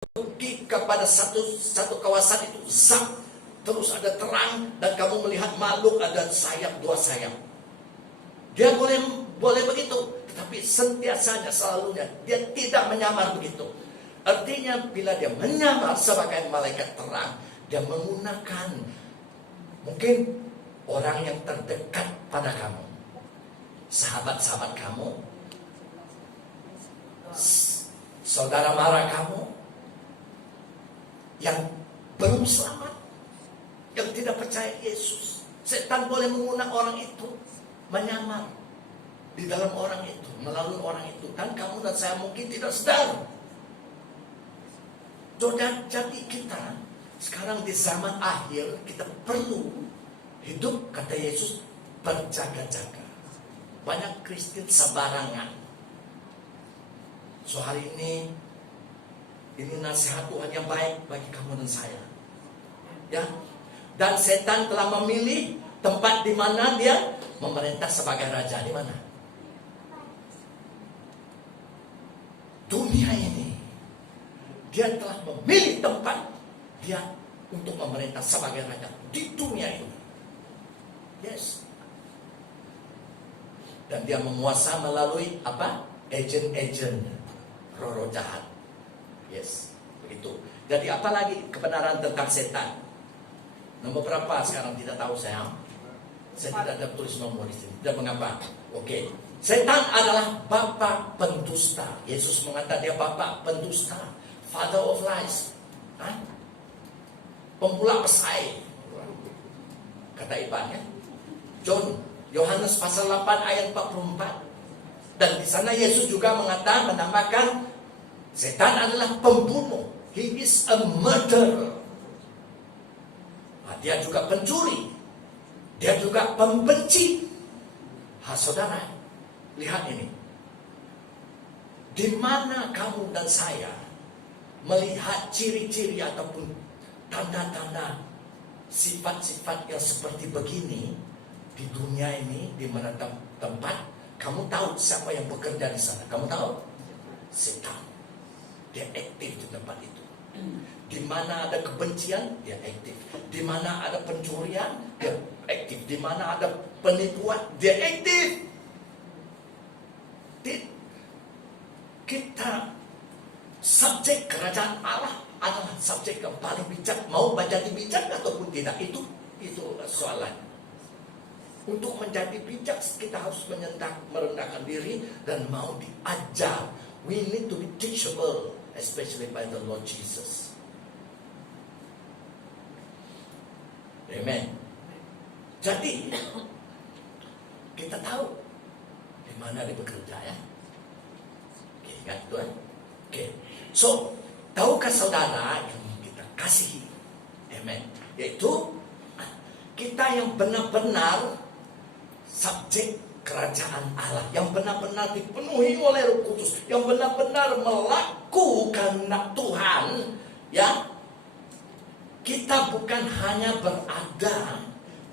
pergi kepada satu kawasan itu, zap, terus ada terang dan kamu melihat makhluk ada sayap, 2 sayap. Dia boleh begitu, tetapi sentiasanya, selalunya dia tidak menyamar begitu. Artinya bila dia menyamar sebagai malaikat terang, dia menggunakan mungkin orang yang terdekat pada kamu, sahabat-sahabat kamu, saudara mara kamu yang belum selamat, yang tidak percaya Yesus. Setan boleh menggunakan orang itu, menyamar di dalam orang itu, melalui orang itu, dan kamu dan saya mungkin tidak sadar. Jadi kita sekarang di zaman akhir, kita perlu hidup, kata Yesus, berjaga-jaga. Banyak Kristen sembarangan. So hari ini nasihat Tuhan yang baik bagi kamu dan saya. Ya. Dan setan telah memilih tempat di mana dia memerintah sebagai raja. Di mana? Dunia ini. Dia telah memilih tempat dia untuk memerintah sebagai raja di dunia ini. Yes. Dan dia menguasai melalui apa? Agen-agen roh jahat. Yes, begitu. Jadi apa lagi kebenaran tentang setan? Nomor berapa sekarang tidak tahu saya. Saya tidak ada tulis nomor di sini. Dan mengapa? Oke. Setan adalah bapa pendusta. Yesus mengatakan dia bapa pendusta. Father of lies. Pemula pesai. Kata Iban ya. Yohanes pasal 8 ayat 44. Dan di sana Yesus juga menambahkan setan adalah pembunuh. He is a murderer. Dia juga pencuri. Dia juga pembenci. Saudara, lihat ini. Di mana kamu dan saya melihat ciri-ciri ataupun tanda-tanda sifat-sifat yang seperti begini di dunia ini, di mana tempat, kamu tahu siapa yang bekerja di sana? Kamu tahu? Setan. Dia aktif di tempat itu. Di mana ada kebencian, dia aktif. Di mana ada pencurian, dia aktif. Di mana ada penipuan, dia aktif. Kita subjek kerajaan Allah adalah subjek yang paling bijak. Mau menjadi bijak ataupun tidak, itu soalan. Untuk menjadi bijak kita harus merendahkan diri dan mau diajar. We need to be teachable, especially by the Lord Jesus. Amen. Jadi kita tahu di mana dia bekerja ya. Oke, kan Tuhan? Oke. So, tahukah saudara yang kita kasihi? Amen. Yaitu kita yang benar-benar subjek kerajaan Allah, yang benar-benar dipenuhi oleh Roh Kudus, yang benar-benar melakukan kehendak Tuhan, ya. Kita bukan hanya berada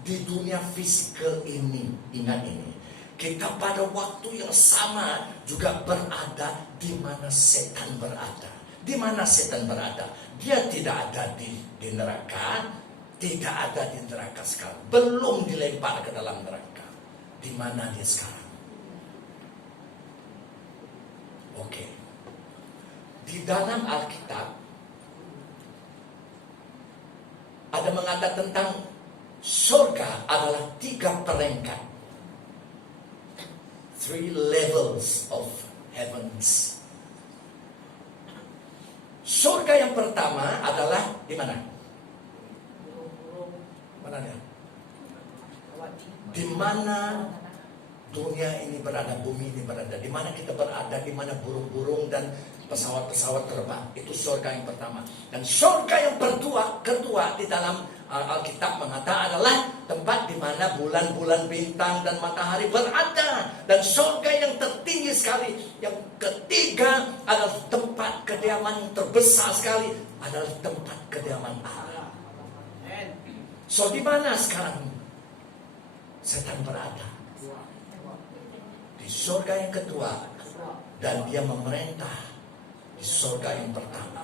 di dunia fisikal ini, ingat ini. Kita pada waktu yang sama juga berada di mana setan berada. Di mana setan berada? Dia tidak ada di neraka, tidak ada di neraka sekarang. Belum dilempar ke dalam neraka. Di mana dia sekarang? Oke. Di dalam Alkitab ada mengatakan tentang surga adalah 3 peringkat. 3 levels of heavens. Surga yang pertama adalah di mana? Mana dia? Di mana dunia ini berada, bumi ini berada, di mana kita berada, di mana burung-burung dan pesawat-pesawat terbang. Itu surga yang pertama. Dan surga yang kedua di dalam Alkitab mengatakan adalah tempat di mana bulan-bulan, bintang dan matahari berada. Dan surga yang tertinggi sekali, yang ketiga adalah tempat kediaman yang terbesar sekali, adalah tempat kediaman Allah. So di mana sekarang setan berada? Di surga yang kedua, dan dia memerintah di surga yang pertama.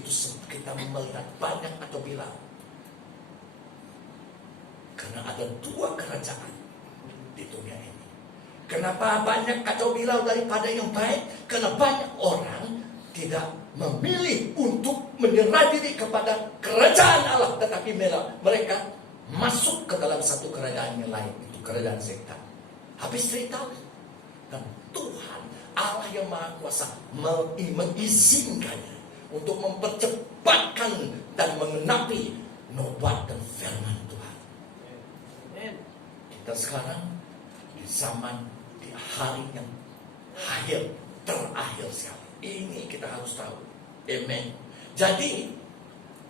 itu kita melihat banyak atau bilang. Karena ada dua kerajaan di dunia ini. Kenapa banyak kacau bilau daripada yang baik? Karena banyak orang tidak memilih untuk menyerah diri kepada kerajaan Allah, tetapi mereka masuk ke dalam satu kerajaan yang lain, itu kerajaan setan. Habis cerita, dan Tuhan Allah yang Maha Kuasa mengizinkannya untuk mempercepatkan dan mengenapi nubuat dan firman Tuhan. Kita sekarang di zaman, di hari yang terakhir sekali. Ini kita harus tahu. Amen. Jadi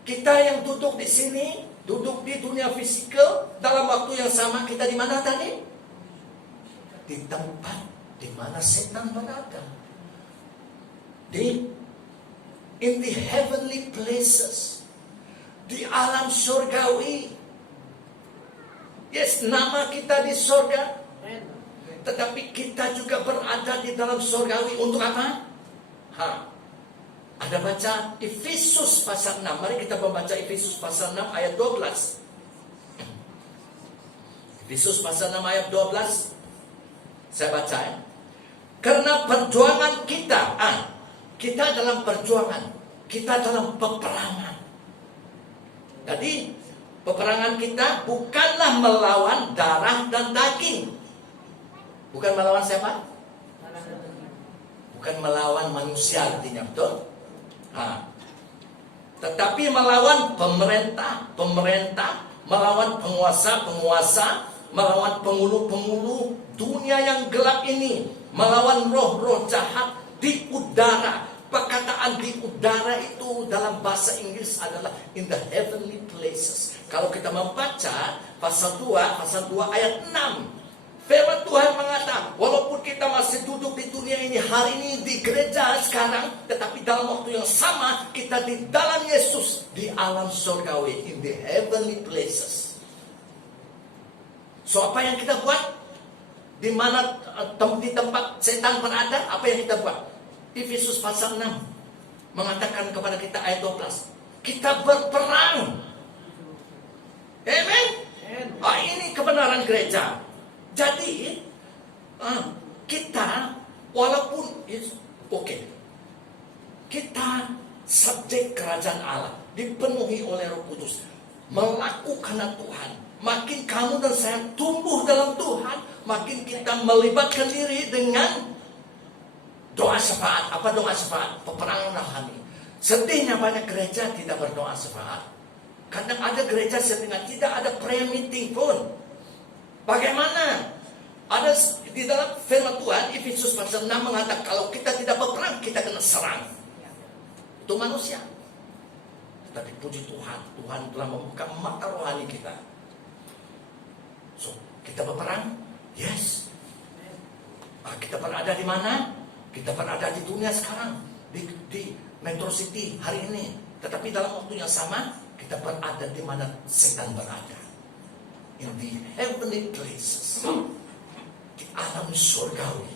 kita yang duduk di sini, duduk di dunia fisikal, dalam waktu yang sama kita di mana tadi? Di tempat di mana setan berada. In the heavenly places, di alam surgawi. Yes, nama kita di surga, tetapi kita juga berada di dalam surgawi untuk apa? Ada baca Efesus pasal 6. Mari kita membaca Efesus pasal 6 ayat 12. Efesus pasal 6 ayat 12. Saya baca ya. Karena perjuangan kita, kita dalam perjuangan, kita dalam peperangan. Jadi peperangan kita bukanlah melawan darah dan daging. Bukan melawan siapa? Bukan melawan manusia artinya, betul? Tetapi melawan pemerintah, melawan penguasa, melawan penghulu dunia yang gelap ini, melawan roh-roh jahat di udara. Perkataan di udara itu dalam bahasa Inggris adalah in the heavenly places. Kalau kita membaca pasal 2 ayat 6, firman Tuhan mengatakan, walaupun kita masih duduk di dunia ini hari ini di gereja sekarang, tetapi dalam waktu yang sama kita di dalam Yesus, di alam surgawi, in the heavenly places. So apa yang kita buat? Di mana di tempat setan berada, apa yang kita buat? Efesus pasal 6 mengatakan kepada kita ayat 12, kita berperang. Amen. Ini kebenaran gereja. Jadi kita walaupun kita subjek kerajaan Allah, dipenuhi oleh Roh Kudus, melakukan Tuhan. Makin kamu dan saya tumbuh dalam Tuhan, makin kita melibatkan diri dengan doa syafaat. Apa doa syafaat? Peperangan rohani. Sedihnya banyak gereja tidak berdoa syafaat. Kadang ada gereja setengah tidak ada prayer meeting pun. Bagaimana? Ada di dalam firman Tuhan Efesus pasal 6 mengatakan kalau kita tidak berperang kita kena serang. Itu manusia. Tetapi puji Tuhan, Tuhan telah membuka mata rohani kita. So, kita berperang? Yes. Kita berada di mana? Kita berada di dunia sekarang, di Metro City hari ini. Tetapi dalam waktu yang sama kita berada di mana setan berada. In the heavenly places, di alam surgawi.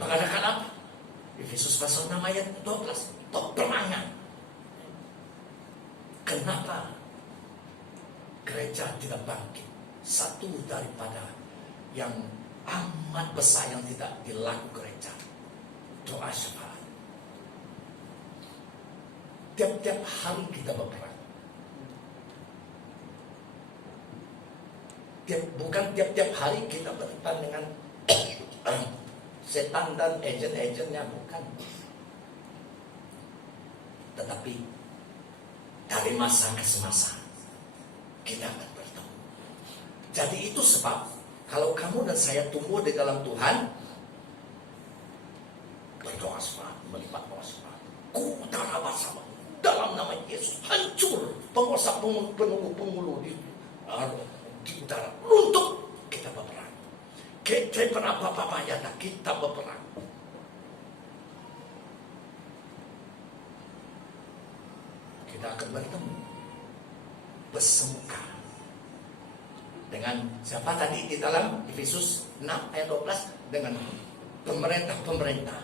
Mengadakan apa? Efesus pasal 6 ayat 12, peperangan. Kenapa gereja tidak bangkit? Satu daripada yang amat besar yang tidak dilakukan gereja, doa syafaat. Tiap-tiap hari kita berperang. Bukan tiap-tiap hari kita berdepan dengan setan dan agent-agentnya, bukan. Tetapi dari masa ke semasa kita akan bertemu. Jadi itu sebab kalau kamu dan saya tumbuh di dalam Tuhan, berdoa syafaat, melipat doa syafaat. Kutara bersama dalam nama Yesus, hancur penguasa penghulu di utara, runtuh, kita berperang. Kita berapa ya, kita berperang. Kita akan bertemu, bersemuka dengan siapa tadi di dalam Efesus 6 ayat 12, dengan pemerintah-pemerintah,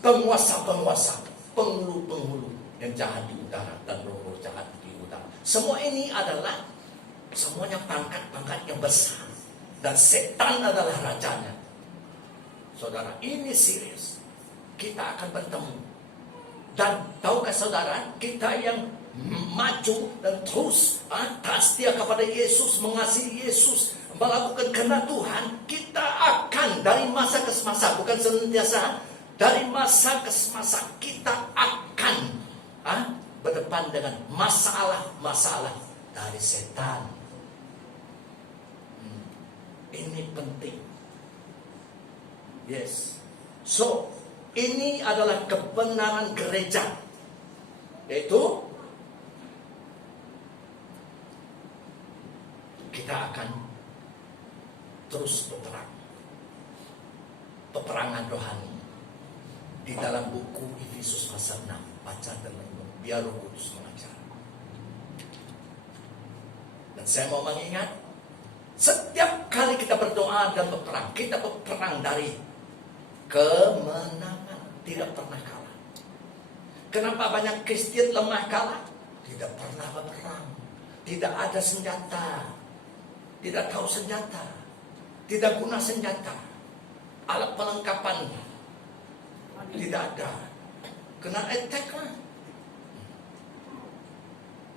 penguasa-penguasa, penghulu-penghulu yang jahat di utara, dan roh-roh jahat di utara. Semua ini adalah semuanya pangkat-pangkat yang besar, dan setan adalah rajanya. Saudara, ini serius. Kita akan bertemu. Dan tahukah saudara, kita yang maju dan terus setia kepada Yesus, mengasihi Yesus, melakukan kehendak Tuhan, kita akan dari masa ke masa, bukan senantiasa, dari masa ke masa kita akan berdepan dengan masalah-masalah dari setan. Ini penting. Yes. So, ini adalah kebenaran gereja, yaitu kita akan terus berperang. Peperangan rohani di dalam buku Efesus pasal 6. Baca dan biar Roh Kudus mengajar. Dan saya mau mengingat, setiap kali kita berdoa dan berperang, kita berperang dari kemenangan, tidak pernah kalah. Kenapa banyak Kristen lemah kalah? Tidak pernah berperang, tidak ada senjata, tidak tahu senjata, tidak guna senjata, alat pelengkapan tidak ada, kena attack lah,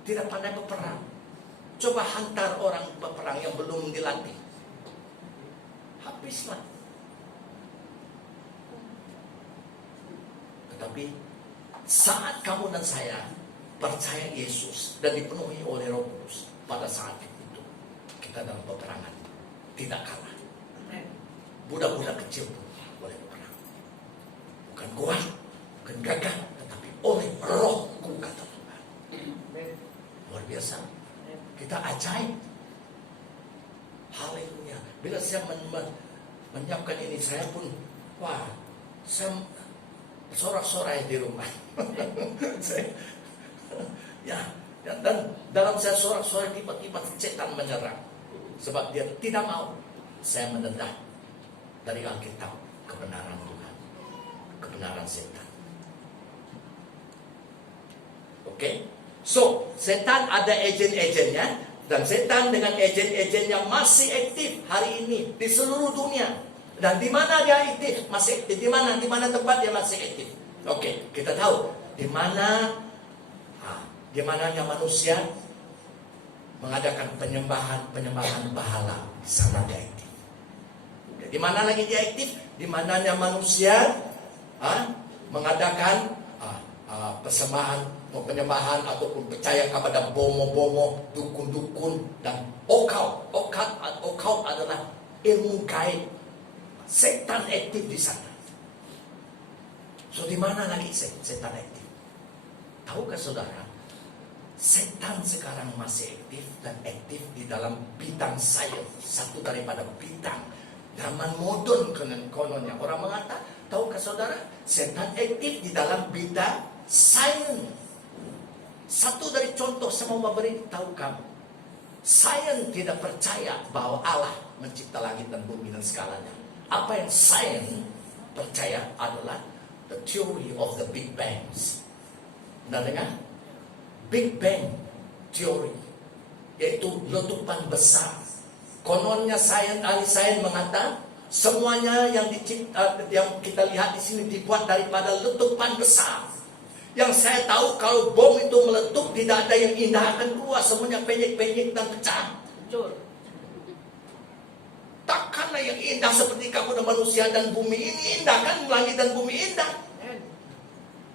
tidak pandai berperang. Coba hantar orang berperang yang belum dilatih, habislah. Tetapi saat kamu dan saya percaya Yesus dan dipenuhi oleh Roh Kudus, pada saat itu kita dalam peperangan tidak kalah. Budak-budak kecil pun boleh berperang, bukan kuat, bukan gagah, tetapi oleh Rohku, kata Tuhan. Luar biasa. Kita ajaib. Haleluya. Bila saya menyiapkan ini, saya pun saya sorak-sorai di rumah. Dan dalam saya sorak-sorai, tiba-tiba setan menyerang. Sebab dia tidak mau saya mendedah dari Alkitab kebenaran Tuhan, kebenaran setan. Oke? So, setan ada agen-agennya, dan setan dengan agen-agen yang masih aktif hari ini di seluruh dunia. Dan di mana dia aktif? Masih aktif. Di mana tempat dia masih aktif? Oke, kita tahu di mananya manusia mengadakan penyembahan bahala, di sana dia aktif. Di mana lagi dia aktif? Di mananya manusia mengadakan penyembahan ataupun percaya kepada bomo-bomo, dukun-dukun, dan occult. Occult adalah ilmu gaib. Setan aktif di sana. So, di mana lagi setan aktif? Tahukah saudara, setan sekarang masih aktif di dalam bidang sains. Satu daripada bidang zaman modern kononnya. Orang mengatakan, tahukah saudara, setan aktif di dalam bidang sains. Satu dari contoh saya mau memberitahu kamu. Sains tidak percaya bahwa Allah mencipta langit dan bumi dan segalanya. Apa yang sains percaya adalah the theory of the Big Bangs. Anda dengar? Big Bang theory, yaitu letupan besar. Kononnya ahli sains mengatakan semuanya yang kita lihat di sini dibuat daripada letupan besar. Yang saya tahu, kalau bom itu meletup, tidak ada yang indah akan keluar, semuanya penyek-penyek dan pecah. Takkanlah yang indah seperti kamu dan manusia dan bumi ini indah, kan? Langit dan bumi indah.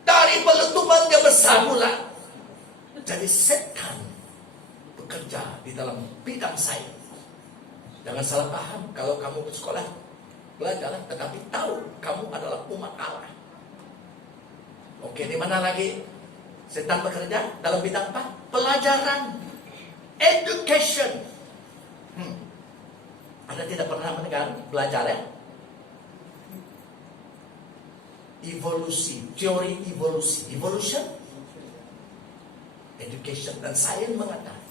Dari peletupan dia besar pula. Jadi setan bekerja di dalam bidang sains. Jangan salah paham, kalau kamu bersekolah, belajar, tetapi tahu kamu adalah umat Allah. Oke, di mana lagi setan bekerja? Dalam bidang apa? Pelajaran, education. Anda tidak pernah mendengar belajar ya? Evolusi, teori evolusi, evolution, education, dan sains mengatakan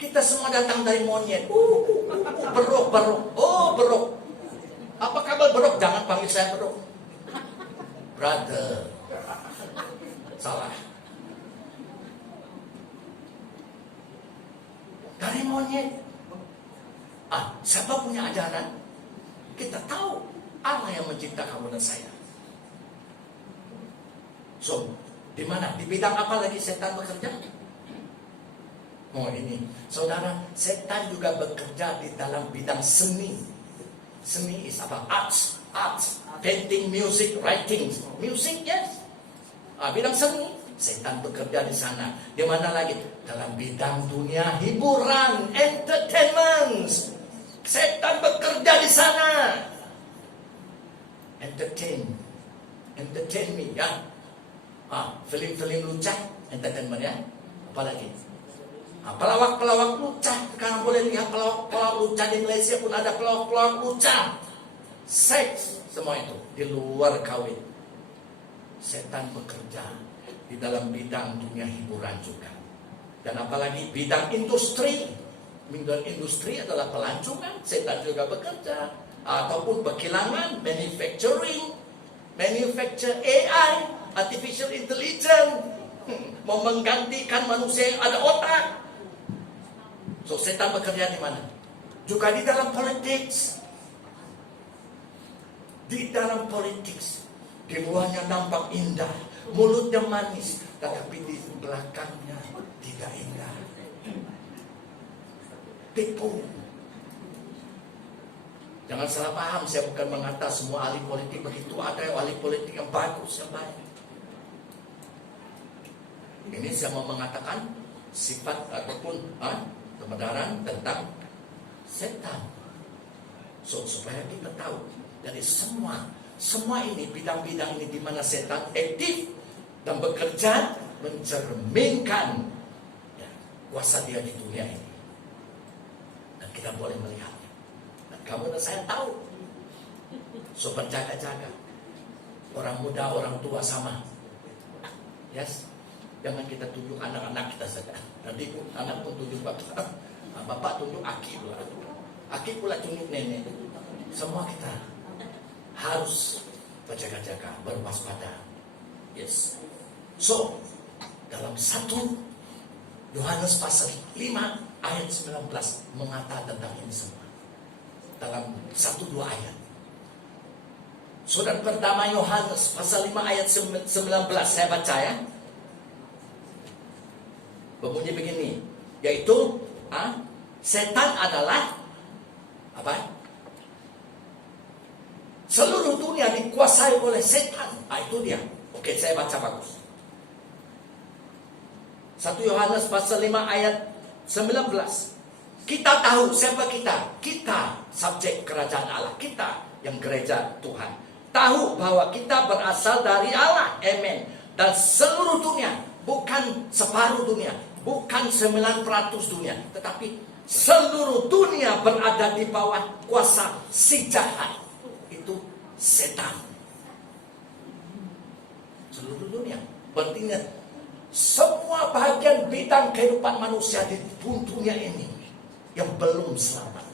kita semua datang dari monyet. Berok. Oh, berok. Apa kabar berok? Jangan panggil saya berok, brother. Salah. monyet. Siapa punya ajaran? Kita tahu Allah yang mencipta kamu dan saya. So, di mana? Di bidang apa lagi setan bekerja? Oh ini, saudara, setan juga bekerja di dalam bidang seni. Seni is apa? Arts, painting, music, writing. Music, yes. Bidang seni, setan bekerja di sana. Di mana lagi? Dalam bidang dunia hiburan, entertainment. Setan bekerja di sana. Entertain me, ya. Film-film lucu, entertainment, ya. Apalagi? Pelawak-pelawak lucu. Sekarang boleh lihat pelawak-pelawak lucu di Malaysia pun ada pelawak-pelawak lucu. Seks, semua itu di luar kawin. Setan bekerja di dalam bidang dunia hiburan juga. Dan apalagi bidang industri. Bidang industri adalah pelancongan. Setan juga bekerja. Ataupun perkilangan, manufacture AI, artificial intelligence. Mau menggantikan manusia yang ada otak. So, setan bekerja di mana? Juga di dalam politics. Di dalam politics. Di luarnya nampak indah, mulutnya manis, tetapi di belakangnya tidak indah. Tipu. Jangan salah paham, saya bukan mengata semua ahli politik begitu. Ada yang ahli politik yang bagus, yang baik. Ini saya mau mengatakan sifat ataupun kebenaran tentang setan. So, supaya kita tahu dari semua ini, bidang-bidang ini di mana setan aktif dan bekerja mencerminkan kuasa dia di dunia ini. Dan kita boleh melihatnya. Dan kamu dan saya tahu. So, berjaga-jaga. Orang muda, orang tua sama. Yes. Jangan kita tunjuk anak-anak kita saja. Nanti anak pun tunjuk bapak. Bapak tunjuk aki pula. Aki pula tunjuk nenek. Semua kita harus berjaga-jaga, berwaspada. Yes. So, dalam 1 Yohanes pasal 5 ayat 19 mengatakan tentang ini semua. Dalam 1-2 ayat. Surat pertama Yohanes pasal 5 ayat 19 saya baca, ya. Berbunyi begini, yaitu setan adalah apa? Seluruh dunia dikuasai oleh setan. Itu dia. Oke, saya baca bagus. 1 Yohanes pasal 5 ayat 19. Kita tahu siapa kita? Kita subjek kerajaan Allah. Kita yang gereja Tuhan. Tahu bahwa kita berasal dari Allah. Amen. Dan seluruh dunia, bukan separuh dunia, bukan 9% dunia, tetapi seluruh dunia berada di bawah kuasa si jahat. Itu setan. Seluruh dunia. Berarti semua bagian bidang kehidupan manusia di dunia ini yang belum selamat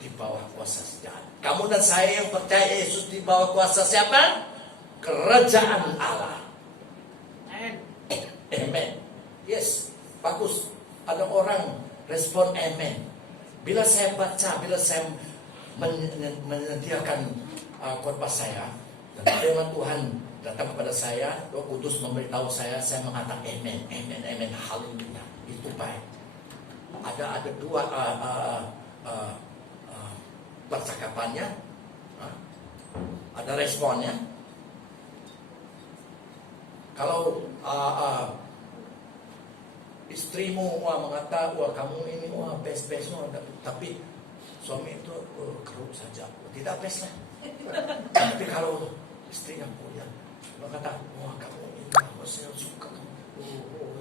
di bawah kuasa si jahat. Kamu dan saya yang percaya Yesus di bawah kuasa siapa? Kerajaan Allah. Amen. Yes. Bagus, ada orang respon amen. Bila saya baca, bila saya menyediakan khotbah saya, dan firman Tuhan datang kepada saya, Roh Kudus memberitahu saya mengatakan amen, amen, amen, haleluya. Itu baik. Ada 2 percakapannya, ada responnya. Kalau istrimu mengata, kamu ini best, tapi suami itu keruk saja, tidak best lah. Tapi kalau istrinya punya mengata, kamu ini saya suka,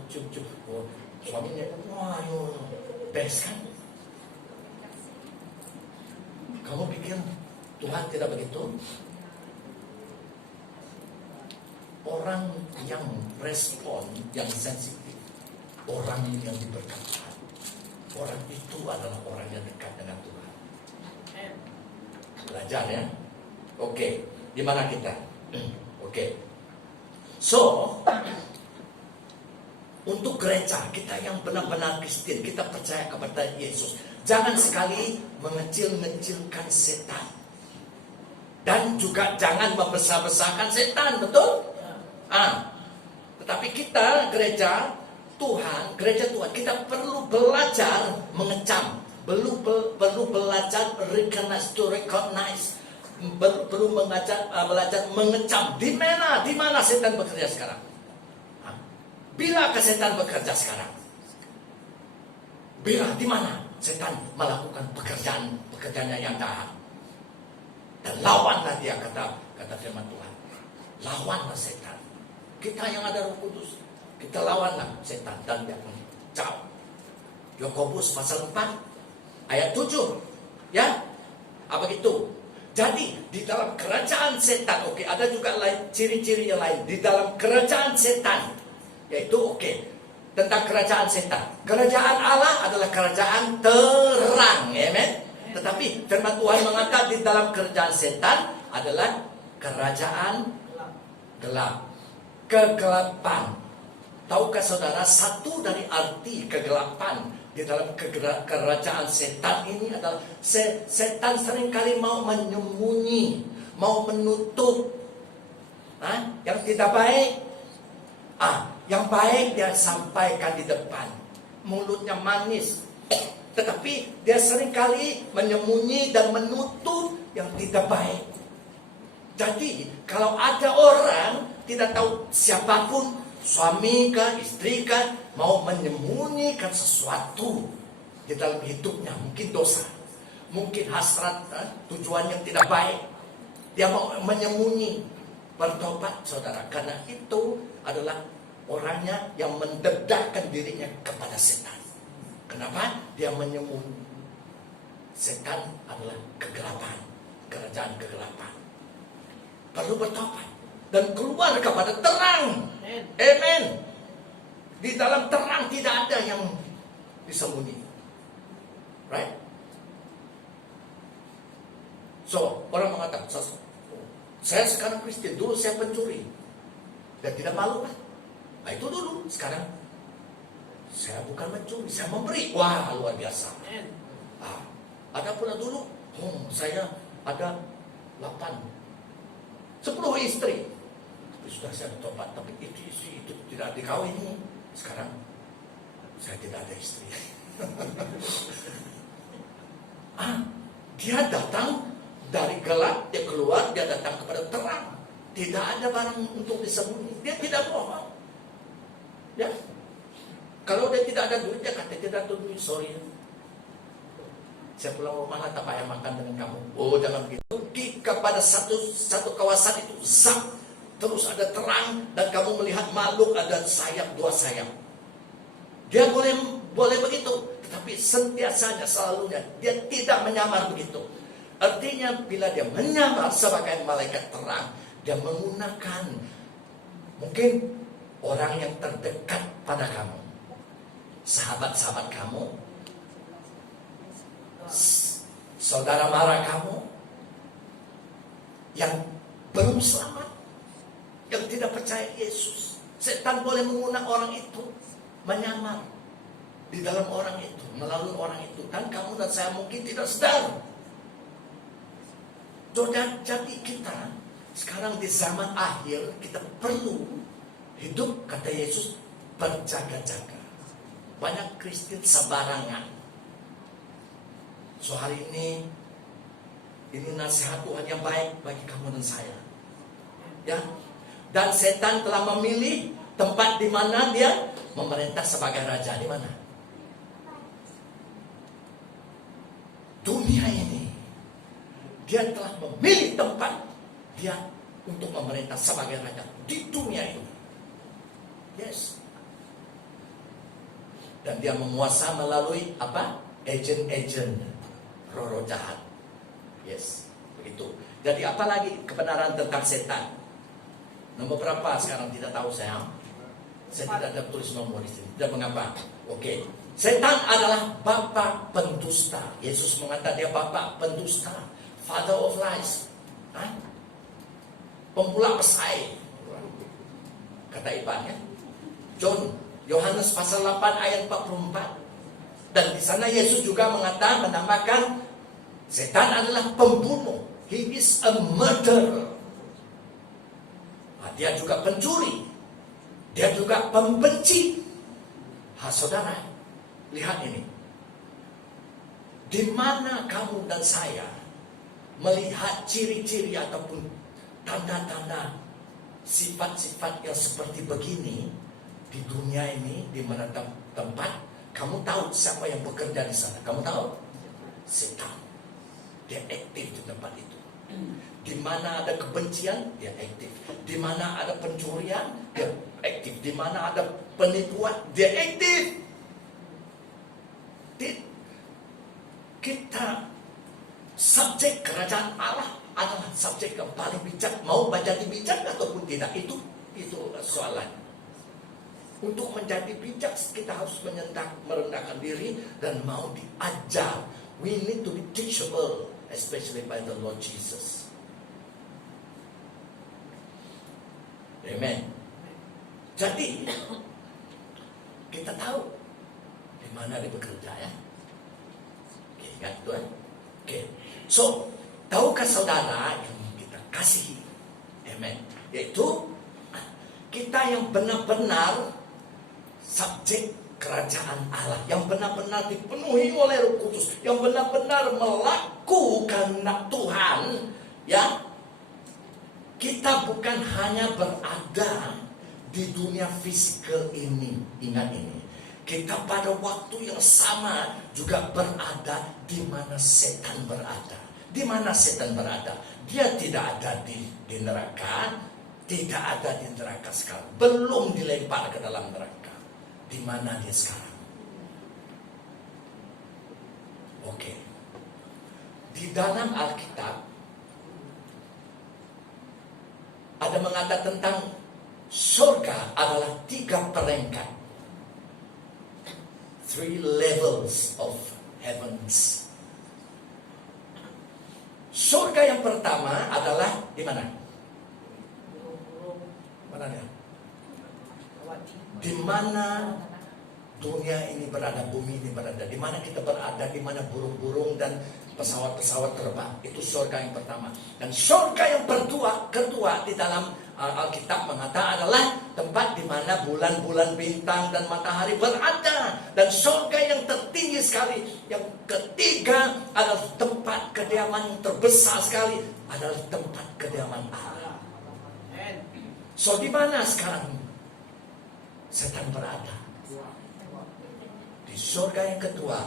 cium, suaminya best kan? Kamu pikir Tuhan tidak begitu? Orang yang respon, yang sensitif, orang yang diberkati, orang itu adalah orang yang dekat dengan Tuhan. Belajar, ya. Oke, di mana kita? Oke. So, untuk gereja kita yang benar-benar Kristen, kita percaya kepada Yesus, jangan sekali mengecil-ngecilkan setan. Dan juga jangan membesar-besarkan setan, betul? Tetapi kita gereja Tuhan, kita perlu belajar mengecam, perlu belajar recognize, perlu belajar mengecam. Di mana setan bekerja sekarang? Bila setan bekerja sekarang? Bila di mana setan melakukan pekerjaannya yang jahat? Dan lawanlah dia, kata firman Tuhan. Lawanlah setan. Kita yang ada Roh Kudus, kita lawanlah setan dan dia pun jauh. Yakobus pasal 4 ayat 7. Ya, apa gitu? Jadi di dalam kerajaan setan, ada juga ciri-ciri yang lain di dalam kerajaan setan. Yaitu tentang kerajaan setan. Kerajaan Allah adalah kerajaan terang, amen. Tetapi firman Tuhan mengatakan di dalam kerajaan setan adalah kerajaan gelap, kegelapan. Tahukah saudara, satu dari arti kegelapan di dalam kerajaan setan ini adalah setan seringkali mau menyembunyi, mau menutup yang tidak baik. Yang baik dia sampaikan di depan, mulutnya manis, tetapi dia seringkali menyembunyi dan menutup yang tidak baik. Jadi kalau ada orang tidak tahu siapapun, suami kah, istri kah, mau menyembunyikan sesuatu di dalam hidupnya, mungkin dosa, mungkin hasrat, tujuan yang tidak baik, dia mau menyembunyi. Bertobat saudara, karena itu adalah orangnya yang mendedahkan dirinya kepada setan. Kenapa? Dia menyembunyi. Setan adalah kegelapan, kerajaan kegelapan. Perlu bertobat dan keluar kepada terang. Amen. Di dalam terang tidak ada yang disembunyi. Right? So, orang mengatakan, saya sekarang Kristen, dulu saya pencuri dan tidak malu kan? Itu dulu. Sekarang saya bukan mencuri, saya memberi. Wah, luar biasa. Ada pula dulu, saya ada 10 istri. Tapi sudah saya bertobat, tapi itu tidak dikawini. Sekarang saya tidak ada istri. Dia datang dari gelap, dia keluar, dia datang kepada terang. Tidak ada barang untuk disembunyi. Dia tidak bohong. Ya, kalau dia tidak ada duit, dia kata tidak ada duit, sorry. Saya pulang rumah, tak payah makan dengan kamu. Oh, jangan begitu. Pergi kepada satu kawasan itu, terus ada terang dan kamu melihat makhluk ada sayap, 2 sayap. Dia boleh begitu, tetapi sentiasanya, selalunya dia tidak menyamar begitu. Artinya bila dia menyamar sebagai malaikat terang, dia menggunakan mungkin orang yang terdekat pada kamu, sahabat-sahabat kamu, saudara mara kamu, yang belum selamat, yang tidak percaya Yesus. Setan boleh menggunakan orang itu, menyamar di dalam orang itu, melalui orang itu, dan kamu dan saya mungkin tidak sadar. Jadi kita sekarang di zaman akhir, kita perlu hidup, kata Yesus, berjaga-jaga. Banyak Kristen sembarangan. So hari ini nasihat Tuhan yang baik bagi kamu dan saya. Ya. Dan setan telah memilih tempat di mana dia memerintah sebagai raja. Di mana? Dunia ini. Dia telah memilih tempat dia untuk memerintah sebagai raja di dunia ini. Yes. Dan dia menguasai melalui apa? Agen-agen roh jahat. Yes, begitu. Jadi apa lagi kebenaran tentang setan? Nomor berapa sekarang tidak tahu saya. Saya tidak ada tulis nomor di sini. Tidak mengapa. Oke. Setan adalah bapa pendusta. Yesus mengatakan dia bapa pendusta, father of lies. Pemula pesai. Kata Iban ya. John Yohanes pasal 8 ayat 44. Dan di sana Yesus juga menambahkan setan adalah pembunuh. He is a murderer. Nah, dia juga pencuri. Dia juga pembenci. Saudara, lihat ini. Di mana kamu dan saya melihat ciri-ciri ataupun tanda-tanda sifat-sifat yang seperti begini di dunia ini, di mana tempat kamu tahu siapa yang bekerja di sana? Kamu tahu? Setan. Dia aktif di tempat itu. Di mana ada kebencian, dia aktif. Di mana ada pencurian, dia aktif. Di mana ada penipuan, dia aktif. Kita subjek kerajaan Allah adalah subjek yang paling bijak. Mau menjadi bijak ataupun tidak, itu soalan. Untuk menjadi bijak kita harus merendahkan diri dan mau diajar. We need to be teachable, especially by the Lord Jesus. Amen. Jadi kita tahu di mana dia bekerja, ya. Oke, ingat Tuhan. Oke. So, tahukah saudara yang kita kasihi? Amen. Yaitu kita yang benar-benar subjek kerajaan Allah, yang benar-benar dipenuhi oleh Roh Kudus, yang benar-benar melakukan Tuhan, ya. Kita bukan hanya berada di dunia fisikal ini, ingat ini. Kita pada waktu yang sama juga berada di mana setan berada. Di mana setan berada? Dia tidak ada di neraka, tidak ada di neraka sekarang, belum dilempar ke dalam neraka. Di mana dia sekarang? Oke. Di dalam Alkitab ada mengatakan tentang surga adalah 3 peringkat. 3 levels of heavens. Surga yang pertama adalah di mana? Mana dia? Di mana dunia ini berada, bumi ini berada, di mana kita berada, di mana burung-burung dan pesawat-pesawat terbang. Itu surga yang pertama. Dan surga yang kedua di dalam Alkitab mengatakan adalah tempat di mana bulan-bulan, bintang dan matahari berada. Dan surga yang tertinggi sekali, yang ketiga adalah tempat kediaman yang terbesar sekali, adalah tempat kediaman Allah. So di mana sekarang setan berada? Di surga yang kedua,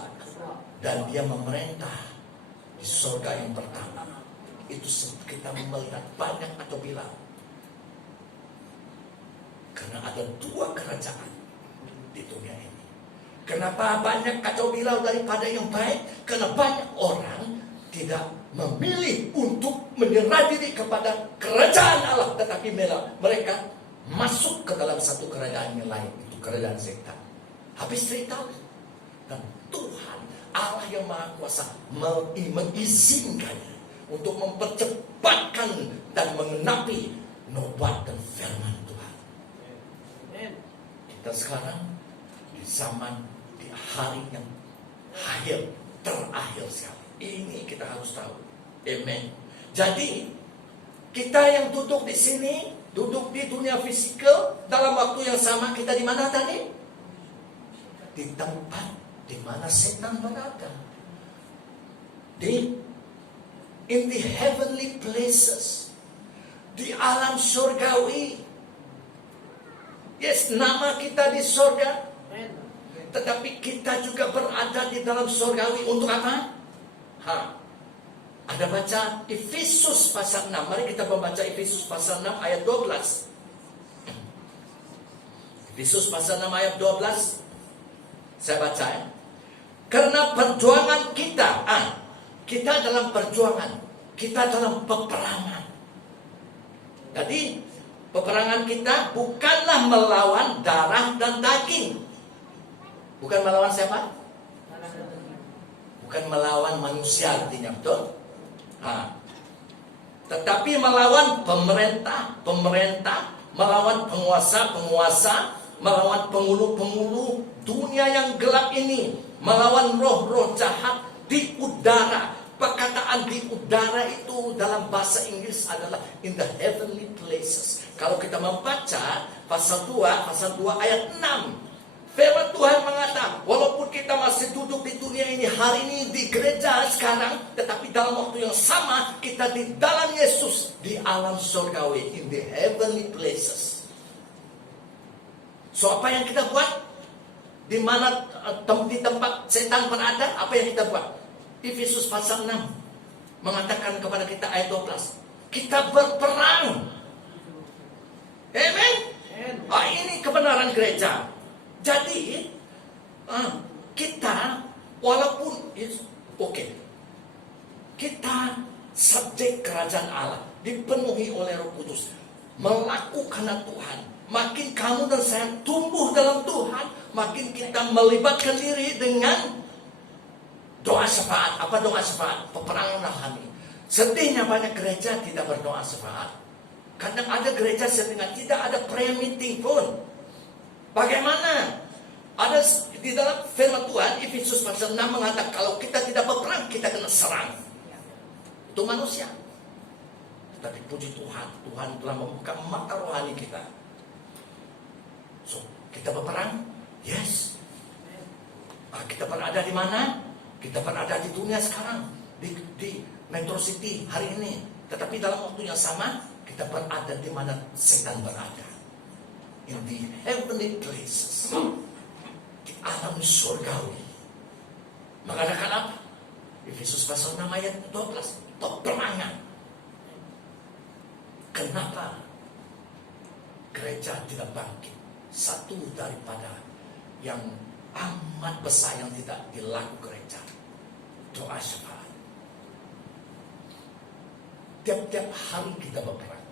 dan dia memerintah di surga yang pertama. Itu kita melihat banyak atau bilang, karena ada 2 kerajaan di dunia ini. Kenapa banyak kacau bilau daripada yang baik? Karena banyak orang tidak memilih untuk menyerah diri kepada kerajaan Allah, tetapi mereka masuk ke dalam satu kerajaan yang lain, itu kerajaan setan. Habis cerita, dan Tuhan Allah yang Maha Kuasa mengizinkannya untuk mempercepatkan dan mengenapi nubuat dan firman Tuhan. Kita sekarang di zaman, di hari yang terakhir sekali. Ini kita harus tahu. Amen. Jadi kita yang duduk di sini, duduk di dunia fisikal, dalam waktu yang sama kita di mana tadi? Di tempat di mana setan berada. In the heavenly places. Di alam surgawi. Yes, nama kita di surga. Tetapi kita juga berada di dalam surgawi untuk apa? Ada baca Efesus pasal 6. Mari kita membaca Efesus pasal 6 ayat 12. Efesus pasal 6 ayat 12. Saya baca ya. Karena perjuangan kita, kita dalam perjuangan, kita dalam peperangan. Jadi peperangan kita bukanlah melawan darah dan daging. Bukan melawan siapa? Bukan melawan manusia artinya, betul? Tetapi melawan pemerintah, melawan penguasa, melawan penghulu-penghulu dunia yang gelap ini, melawan roh-roh jahat di udara. Perkataan di udara itu dalam bahasa Inggris adalah in the heavenly places. Kalau kita membaca pasal 2 ayat 6, firman Tuhan mengatakan, walaupun kita masih duduk di dunia ini hari ini di gereja sekarang, tetapi dalam waktu yang sama kita di dalam Yesus, di alam surgawi, in the heavenly places. So apa yang kita buat? Di mana di tempat setan berada, apa yang kita buat? Efesus pasal 6 mengatakan kepada kita ayat 12, kita berperang. Amen. Ini kebenaran gereja. Jadi kita walaupun kita subjek kerajaan Allah, dipenuhi oleh Roh Kudus, melakukan Tuhan. Makin kamu dan saya tumbuh dalam Tuhan, makin kita melibatkan diri dengan doa syafaat. Apa doa syafaat? Peperangan rohani. Sedihnya banyak gereja tidak berdoa syafaat. Kadang ada gereja setengah tidak ada prayer meeting pun. Bagaimana? Ada di dalam firman Tuhan, Efesus pasal 6 mengatakan kalau kita tidak berperang, kita kena serang. Itu manusia. Tapi puji Tuhan, Tuhan telah membuka mata rohani kita. So, kita berperang? Yes. Kita berada di mana? Kita berada di dunia sekarang, di Metro City hari ini. Tetapi dalam waktu yang sama, kita berada di mana setan berada. In the heavenly places. Di alam surgawi. Mengadakan apa? Efesus pasal 6 ayat 12. Peperangan. Kenapa gereja tidak bangkit? Satu daripada yang amat besar yang tidak dilakukan gereja, doa syafaat. Tiap-tiap hari kita berperang.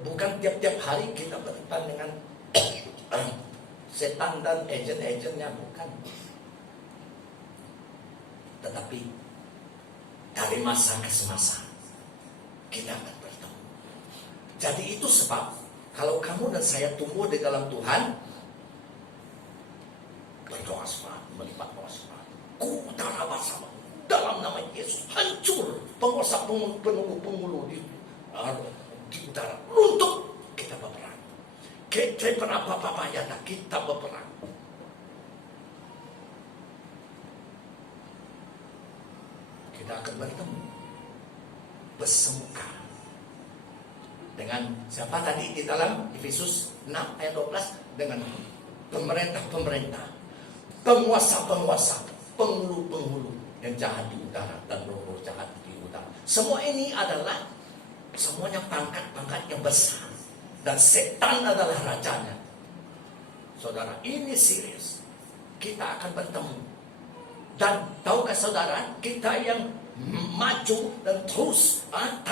Bukan tiap-tiap hari kita berdepan dengan setan dan agen-agennya, bukan. Tetapi dari masa ke semasa kita akan bertemu. Jadi itu sebab kalau kamu dan saya tumbuh di dalam Tuhan, berdoa syafaat, melipat doa syafaat. Ku utara bersama dalam nama Yesus, hancur penguasa penghulu di utara. Untuk kita berperang. Kita berapa ya kita berperang. Kita akan bertemu bersemuka dengan siapa tadi di dalam Efesus 6 ayat 12, dengan pemerintah-pemerintah, penguasa-penguasa, penghulu-penghulu yang jahat di udara dan roh-roh jahat di udara. Semua ini adalah semuanya pangkat-pangkat yang besar, dan setan adalah rajanya. Saudara, ini serius. Kita akan bertemu. Dan tahukah saudara, kita yang maju dan terus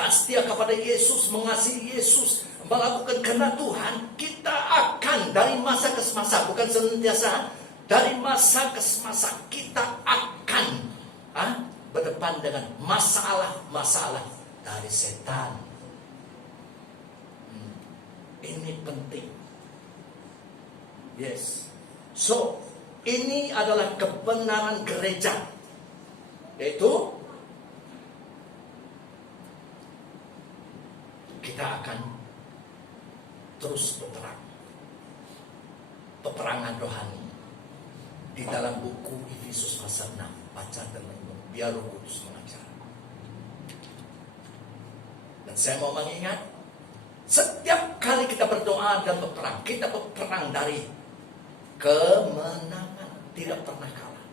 setia kepada Yesus, mengasihi Yesus, melakukan kehendak Tuhan, kita akan dari masa ke masa, bukan senantiasa, dari masa ke masa kita akan berdepan dengan masalah-masalah dari setan. Ini penting. Yes. So, ini adalah kebenaran gereja, yaitu kita akan terus berperang. Peperangan rohani di dalam buku Efesus pasal 6. Baca dan biar Roh Kudus mengajar. Dan saya mau mengingat, setiap kali kita berdoa dan berperang, kita berperang dari kemenangan, tidak pernah kalah.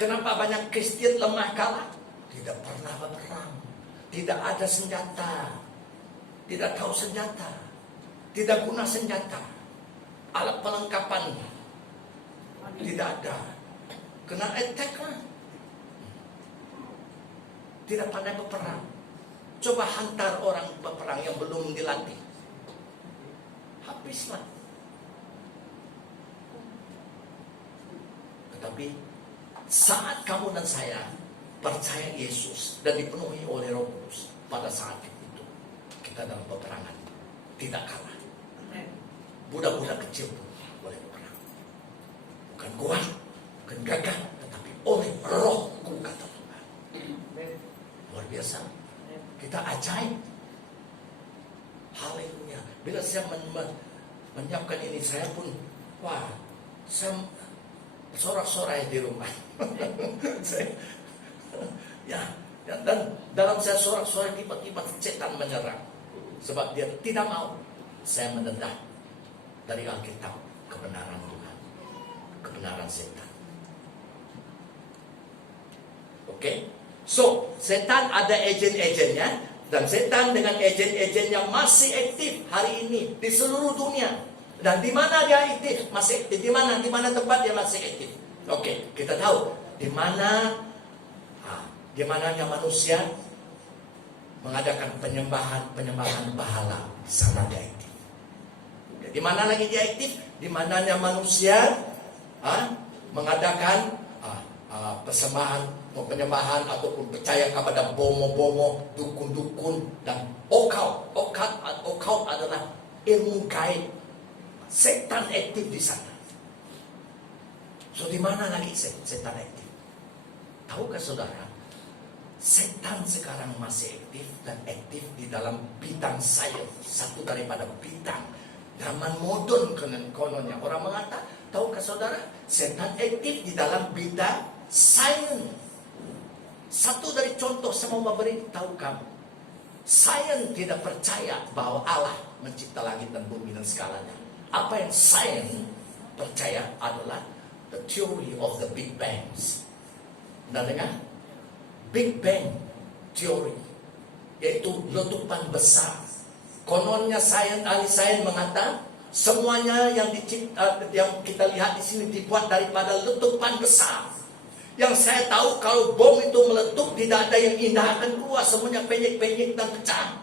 Kenapa banyak Kristen lemah kalah? Tidak pernah berperang, tidak ada senjata, tidak tahu senjata, tidak guna senjata, alat pelengkapan tidak ada, kena attack lah, tidak pandai berperang. Coba hantar orang berperang yang belum dilatih, habislah. Tetapi saat kamu dan saya percaya Yesus dan dipenuhi oleh Roh Kudus, pada saat itu kita dalam peperangan tidak kalah. Budak-budak kecil pun boleh perang. Bukan kuat, bukan gagah, tetapi oleh Rohku, kata Tuhan. Luar biasa. Kita ajaib. Haleluya. Bila saya menyiapkan ini, saya pun, saya sorak-sorai di rumah. Dan dalam saya sorak-sorai, tiba-tiba setan menyerang. Sebab dia tidak mau saya menendah dari Alkitab kebenaran Tuhan, kebenaran setan. Oke? So, setan ada agen-agennya, dan setan dengan agen-agen yang masih aktif hari ini di seluruh dunia. Dan di mana dia aktif? Masih aktif. Di mana tempat dia masih aktif? Oke, kita tahu di mananya manusia mengadakan penyembahan bahala, di sana dia aktif. Di mana lagi dia aktif? Di mananya manusia mengadakan penyembahan ataupun percaya kepada bomo-bomo, dukun-dukun, dan occult. Occult adalah ilmu gaib. Setan aktif di sana. So di mana lagi setan aktif? Tahukah saudara? Setan sekarang masih aktif di dalam bidang sains. Satu daripada bidang zaman modern kononnya. Orang mengatakan, tahukah saudara? Setan aktif di dalam bidang sains. Satu dari contoh saya mau beritahu kamu. Sains tidak percaya bahwa Allah mencipta langit dan bumi dan segalanya. Apa yang sains percaya adalah the theory of the Big Bangs. Anda dengar? Big Bang Theory, yaitu letupan besar. Kononnya ahli sains mengatakan semuanya yang kita lihat di sini dibuat daripada letupan besar. Yang saya tahu, kalau bom itu meletup, tidak ada yang indah akan keluar, semuanya penyek-penyek dan pecah.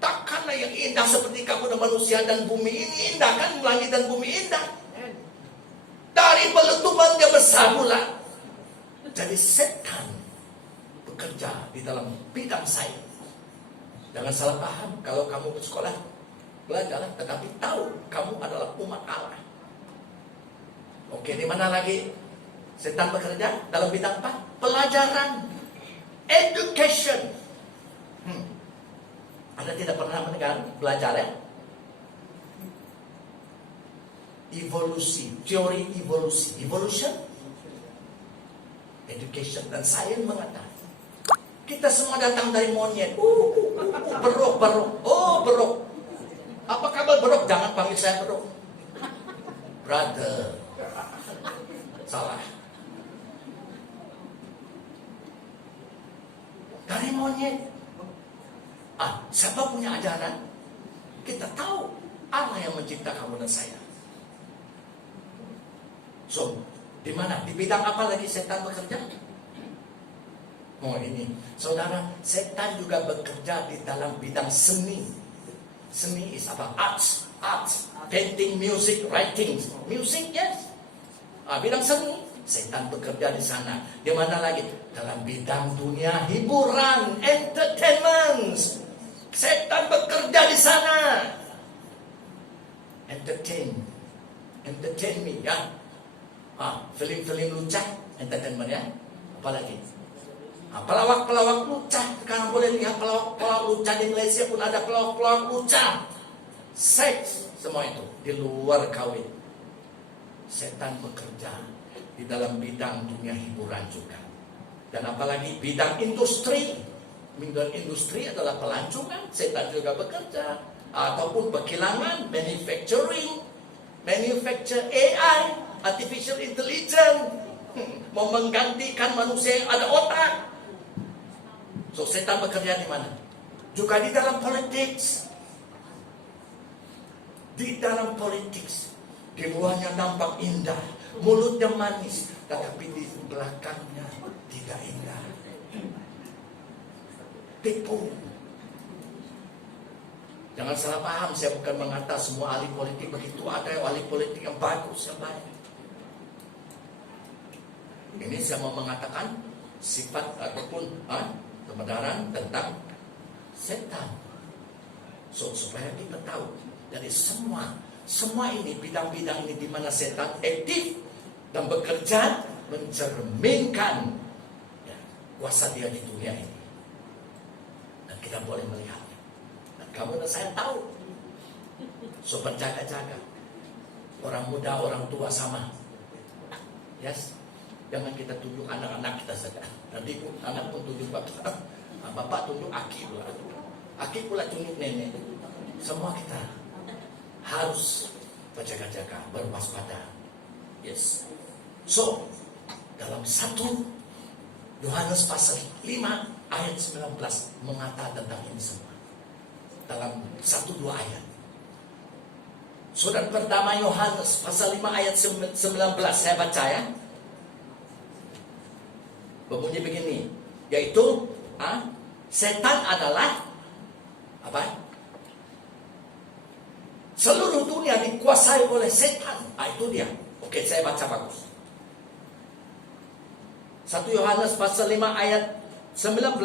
Takkanlah yang indah seperti kamu dan manusia dan bumi ini indah, kan? Langit dan bumi indah. Dari peletupan dia besar pula. Jadi setan bekerja di dalam bidang sains. Jangan salah paham kalau kamu bersekolah, belajar, tetapi tahu kamu adalah umat Allah. Oke, di mana lagi setan bekerja? Dalam bidang apa? Pelajaran, education. Anda tidak pernah mendengar belajar ya? Evolusi, teori evolusi, evolution, education, dan sains mengatakan kita semua datang dari monyet. Berok. Oh, berok. Apa kabar berok? Jangan panggil saya berok. Brother. Salah. Dari monyet. Siapa punya ajaran? Kita tahu Allah yang mencipta kamu dan saya. So, di mana? Di bidang apa lagi setan bekerja? Oh ini, saudara, setan juga bekerja di dalam bidang seni. Seni is apa? Arts, painting, music, writing. Music, yes. Bidang seni, setan bekerja di sana. Di mana lagi? Dalam bidang dunia hiburan, entertainment. Setan bekerja di sana. Entertain me, ya. Film-film lucah, entertainment, ya. Apalagi? Pelawak-pelawak lucah. Sekarang boleh lihat pelawak-pelawak lucah di Malaysia pun ada pelawak-pelawak lucah. Seks, semua itu di luar kawin. Setan bekerja di dalam bidang dunia hiburan juga. Dan apalagi bidang industri. Bidang industri adalah pelancongan. Setan juga bekerja. Ataupun perkilangan, manufacture AI, artificial intelligence. Mau menggantikan manusia yang ada otak. So setan bekerja di mana? Juga di dalam politics. Di dalam politics. Di luarnya nampak indah, mulutnya manis, tetapi di belakangnya tidak indah. Tipu. Jangan salah paham, saya bukan mengatakan semua ahli politik begitu. Ada ahli politik yang bagus, yang baik. Ini saya mau mengatakan sifat ataupun kebenaran tentang setan. supaya kita tahu dari semua ini, bidang-bidang ini di mana setan aktif dan bekerja mencerminkan ya, kuasa dia di dunia ini. Dan kita boleh melihatnya. Dan kamu dan saya tahu. So berjaga-jaga. Orang muda, orang tua sama. Yes. Jangan kita tunjuk anak-anak kita saja. Nanti anak pun tunjuk bapak. Bapak tunjuk aki pula. Aki pula tunjuk nenek. Semua kita harus berjaga-jaga, berwaspada. Yes. So, dalam 1 Yohanes pasal 5 ayat 19 mengatakan tentang ini semua. Dalam 1-2 ayat. Surat pertama Yohanes pasal 5 ayat 19 saya baca ya. Berbunyi begini, yaitu setan adalah apa? Seluruh dunia dikuasai oleh setan. Itu dia. Oke, saya baca bagus. 1 Yohanes pasal 5 ayat 19.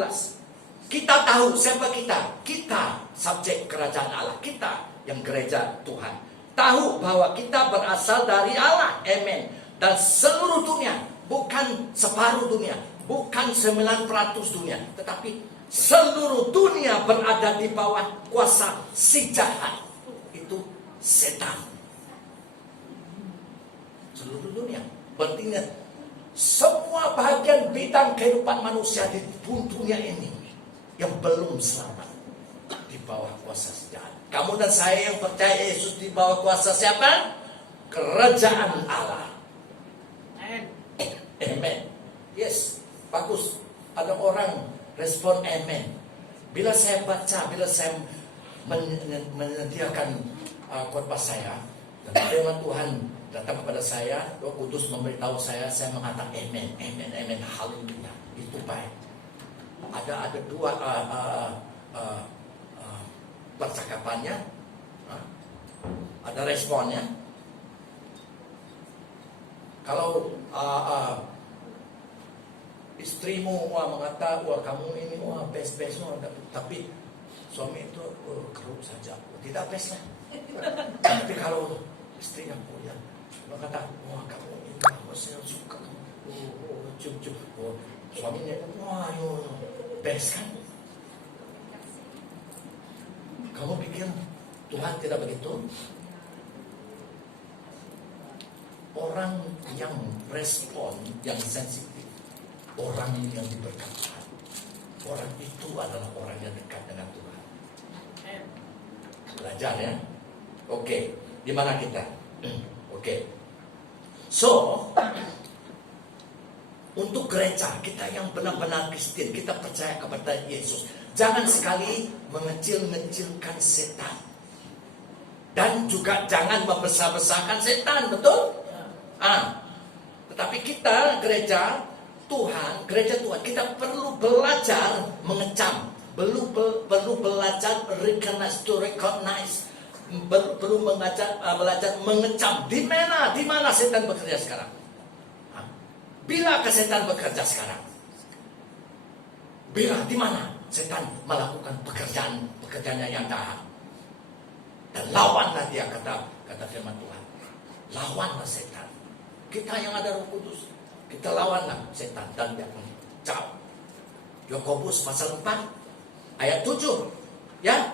Kita tahu siapa kita. Kita subjek kerajaan Allah. Kita yang gereja Tuhan. Tahu bahwa kita berasal dari Allah. Amen. Dan seluruh dunia. Bukan separuh dunia. Bukan 9% dunia. Tetapi seluruh dunia berada di bawah kuasa si jahat. Itu setan. Seluruh dunia. Berarti semua bagian bidang kehidupan manusia di dunia ini yang belum selamat di bawah kuasa si jahat. Kamu dan saya yang percaya Yesus di bawah kuasa siapa? Kerajaan Allah. Amen. Yes, bagus. Ada orang respon amen. Bila saya baca, bila saya menyediakan khotbah saya, dan firman Tuhan datang kepada saya, Roh Kudus memberitahu saya mengatakan amen, amen, amen, haleluya. Itu baik. Ada dua percakapannya, ada responnya. Kalau istrimu mengatakan, kamu ini best, tapi suami itu keruk saja, tidak best lah. Tapi kalau istrinya punya mengatakan, kamu ini saya suka, cium, suaminya, best kan? Kamu pikir Tuhan tidak begitu? Orang yang respon, yang sensitif, orang yang diberkati, orang itu adalah orang yang dekat dengan Tuhan. Belajar ya. Oke, di mana kita? Oke. So, untuk gereja kita yang benar-benar Kristen, kita percaya kepada Yesus, jangan sekali mengecil-ngecilkan setan. Dan juga jangan membesar-besarkan setan, betul? Tetapi kita gereja Tuhan, kita perlu belajar mengecam, perlu belajar recognize, perlu belajar mengecam. Di mana setan bekerja sekarang? Bila setan bekerja sekarang? Bila di mana setan melakukan pekerjaannya yang jahat? Dan lawanlah dia, kata firman Tuhan. Lawanlah setan. Kita yang ada Roh Kudus, kita lawanlah setan dan dia akan jauh. Yakobus pasal 4 ayat 7. Ya,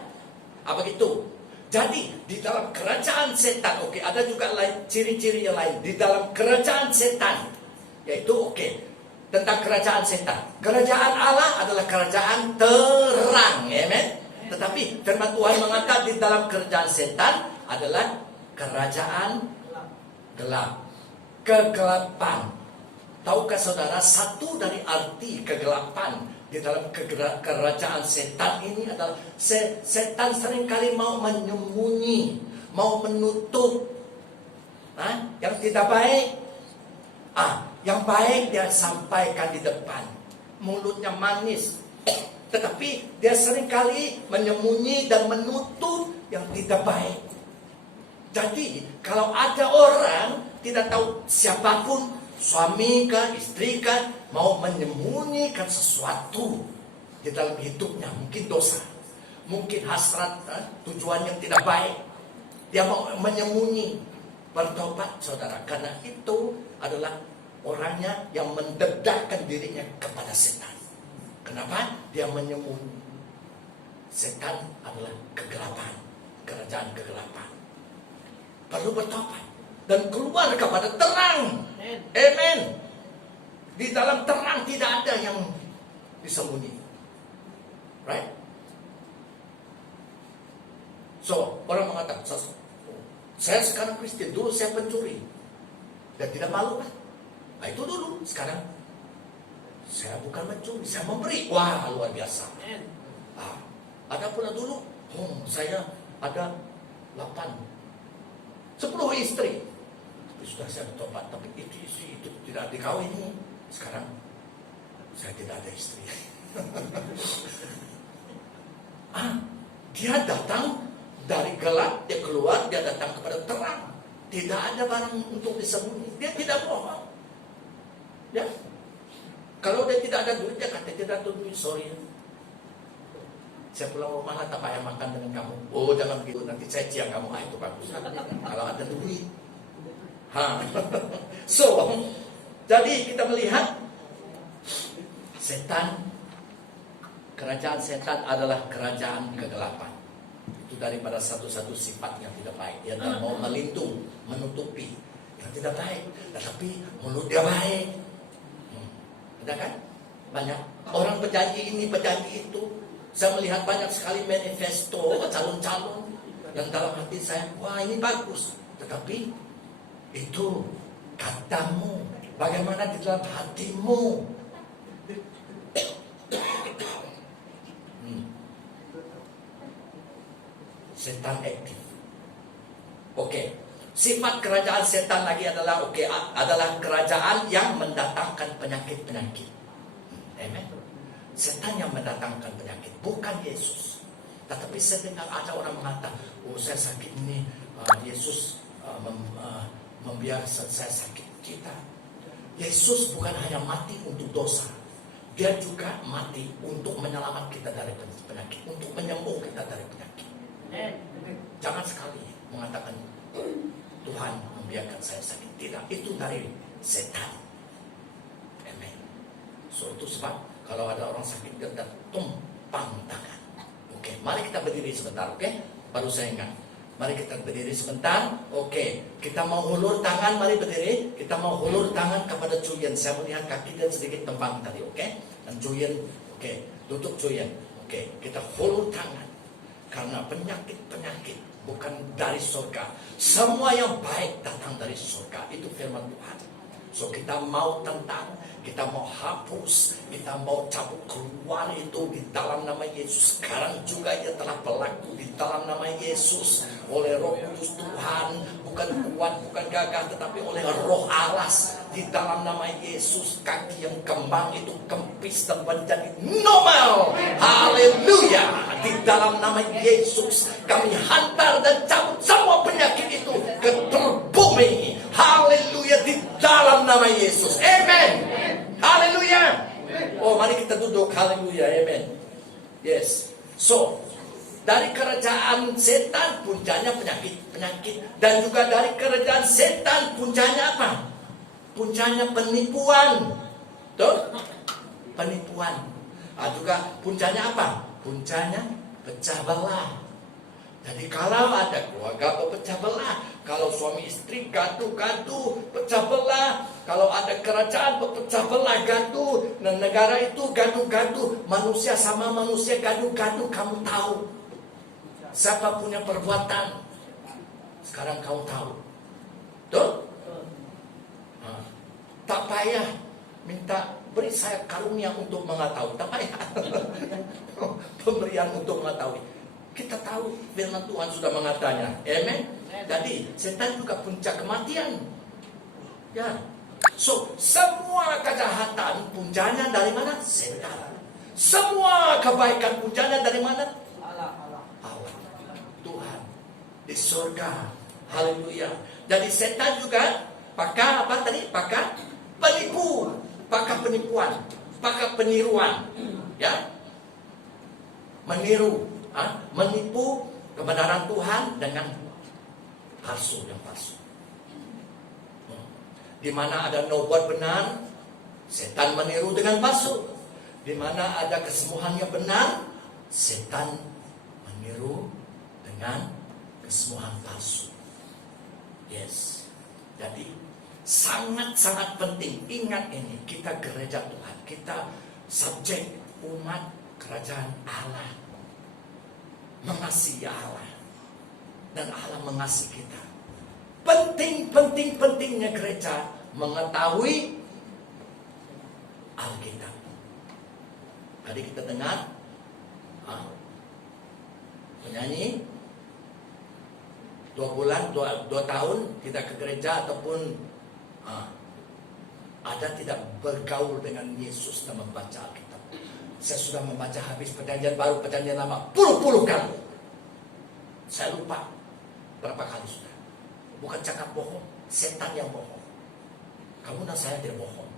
apa gitu? Jadi di dalam kerajaan setan, ada juga ciri-ciri yang lain di dalam kerajaan setan, yaitu tentang kerajaan setan. Kerajaan Allah adalah kerajaan terang, amen. Tetapi firman Tuhan mengatakan di dalam kerajaan setan adalah kerajaan gelap. Kegelapan. Tahukah saudara, satu dari arti kegelapan di dalam kerajaan setan ini adalah setan seringkali mau menyembunyi, mau menutup yang tidak baik. Yang baik dia sampaikan di depan, mulutnya manis, tetapi dia seringkali menyembunyi dan menutup yang tidak baik. Jadi kalau ada orang tidak tahu siapapun, suami kah, istri kah, mau menyembunyikan sesuatu di dalam hidupnya, mungkin dosa, mungkin hasrat, tujuan yang tidak baik. Dia mau menyembunyi. Bertobat saudara, karena itu adalah orangnya yang mendedahkan dirinya kepada setan. Kenapa? Dia menyembunyi. Setan adalah kegelapan, kerajaan kegelapan. Perlu bertobat dan keluar kepada terang. Amen. Di dalam terang tidak ada yang disembunyi. Right? So, orang mengatakan, saya sekarang Kristen, dulu saya pencuri. Dan tidak malu kan? Nah, itu dulu. Sekarang, saya bukan mencuri, saya memberi. Wah, luar biasa. Ada pula dulu, saya ada 10 istri. Tapi sudah saya bertobat, tapi itu tidak dikawini. Sekarang, saya tidak ada istri. Dia datang dari gelap, dia keluar, dia datang kepada terang. Tidak ada barang untuk disembunyi. Dia tidak bohong. Ya. Kalau dia tidak ada duit, dia kata tidak ada duit, sorry. Saya pulang rumah tak payah makan dengan kamu. Oh, jangan begitu, nanti saya ciang kamu. Itu bagus. Kalau ada duit. So, jadi kita melihat setan, kerajaan setan adalah kerajaan kegelapan. Itu daripada satu-satu sifat yang tidak baik. Dia tak mau melindung, menutupi yang tidak baik. Tetapi mulut dia baik. Ada kan? Banyak orang berjanji ini, berjanji itu. Saya melihat banyak sekali manifesto calon-calon yang dalam hati saya, wah ini bagus. Tetapi itu katamu, bagaimana di dalam hatimu? Setan aktif. Oke. Sifat kerajaan setan lagi adalah adalah kerajaan yang mendatangkan penyakit-penyakit. Amen. Setan yang mendatangkan penyakit, bukan Yesus. Tetapi saya dengar ada orang mengatakan, oh saya sakit ini, Yesus membiarkan saya sakit. Kita, Yesus bukan hanya mati untuk dosa, dia juga mati untuk menyelamatkan kita dari penyakit, untuk menyembuh kita dari penyakit. Jangan sekali mengatakan Tuhan membiarkan saya sakit. Tidak, itu dari setan. Amen. So itu sebab kalau ada orang sakit, kita tumpang tangan. Oke, mari kita berdiri sebentar, oke? Baru saya ingat. Mari kita berdiri sebentar. Oke, kita mau hulur tangan, mari berdiri. Kita mau hulur tangan kepada Julian. Saya melihat kaki dan sedikit tembang tadi, oke? Dan Julian, oke, tutup Julian. Oke, kita hulur tangan. Karena penyakit-penyakit bukan dari surga. Semua yang baik datang dari surga. Itu firman Tuhan. So kita mau tentang, kita mau hapus, kita mau cabut keluar itu di dalam nama Yesus. Sekarang juga ia telah berlaku di dalam nama Yesus. Oleh Roh Kudus Tuhan, bukan kuat, bukan gagah, tetapi oleh Roh alas. Di dalam nama Yesus, kaki yang kembang itu kempis dan menjadi normal. Haleluya. Di dalam nama Yesus, kami hantar dan cabut semua penyakit itu ke bumi. Haleluya, di dalam nama Yesus. Amen. Haleluya. Oh, mari kita duduk. Haleluya. Amen. Yes. So, dari kerajaan setan puncanya penyakit. Dan juga dari kerajaan setan puncanya apa? Puncanya penipuan. Tuh? Penipuan. Juga puncanya apa? Puncanya pecah belah. Jadi kalau ada keluarga pecah belah, kalau suami istri gaduh-gaduh pecah belah, kalau ada kerajaan pecah belah gaduh, dan negara itu gaduh-gaduh, manusia sama manusia gaduh-gaduh, kamu tahu siapa punya perbuatan. Sekarang kamu tahu. Tuh? Tak payah minta beri saya karunia untuk mengetahui. Tak payah. Pemberian untuk mengetahui. Kita tahu firman Tuhan sudah mengatakannya. Amen. Jadi setan juga puncak kematian. Ya. So semua kejahatan puncanya dari mana? Setan. Semua kebaikan puncanya dari mana? Allah. Tuhan di surga. Haleluya. Jadi setan juga pakai apa tadi? Pakai penipu, pakai penipuan, pakai peniruan. Ya. Meniru. menipu kebenaran Tuhan dengan palsu yang palsu. Di mana ada nubuat benar, setan meniru dengan palsu. Di mana ada kesembuhan yang benar, setan meniru dengan kesembuhan palsu. Yes. Jadi sangat-sangat penting. Ingat ini, kita gereja Tuhan, kita subjek umat kerajaan Allah, mengasihi Allah, dan Allah mengasihi kita. Pentingnya gereja mengetahui Alkitab. Tadi kita dengar penyanyi 2 tahun tidak ke gereja ataupun ada tidak bergaul dengan Yesus dan membaca Alkitab. Saya sudah membaca habis perjanjian baru, perjanjian lama puluh-puluh kali. Saya lupa berapa kali sudah. Bukan cakap bohong, setan yang bohong. Kamu dan saya tidak bohong.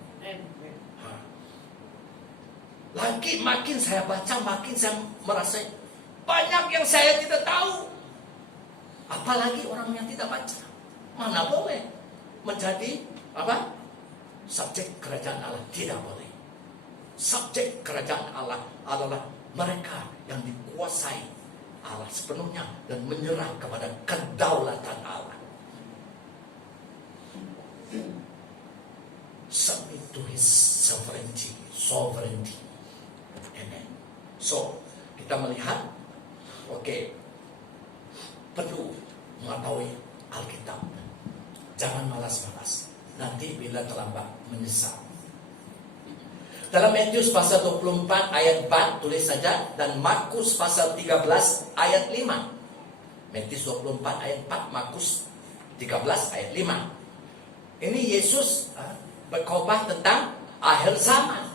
Lagi makin saya baca, makin saya merasa banyak yang saya tidak tahu. Apalagi orang yang tidak baca. Mana boleh menjadi subjek kerajaan Allah. Tidak boleh. Subjek kerajaan Allah adalah mereka yang dikuasai Allah sepenuhnya dan menyerah kepada kedaulatan Allah. Submit to His sovereignty. Amen. So, kita melihat, perlu mengetahui Alkitab. Jangan malas-malas. Nanti bila terlambat menyesal. Dalam Matius pasal 24 ayat 4 tulis saja, dan Markus pasal 13 ayat 5. Matius 24 ayat 4, Markus 13 ayat 5. Ini Yesus berkhotbah tentang akhir zaman.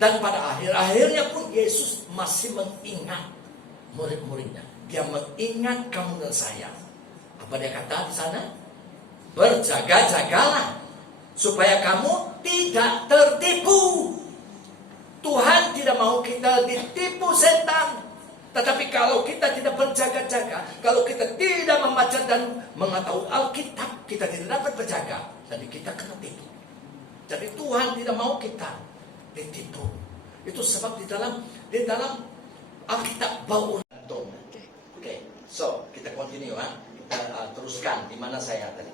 Dan pada akhir-akhirnya pun Yesus masih mengingat murid-muridnya. Dia mengingat kamu dan saya. Apa dia kata di sana? Berjaga-jagalah supaya kamu tidak tertipu. Tuhan tidak mau kita ditipu setan. Tetapi kalau kita tidak berjaga-jaga, kalau kita tidak membaca dan mengetahui Alkitab, kita tidak dapat berjaga. Jadi kita kena tipu. Jadi Tuhan tidak mau kita ditipu. Itu sebab di dalam Alkitab bau. Oke. So kita continue, kita teruskan di mana saya tadi.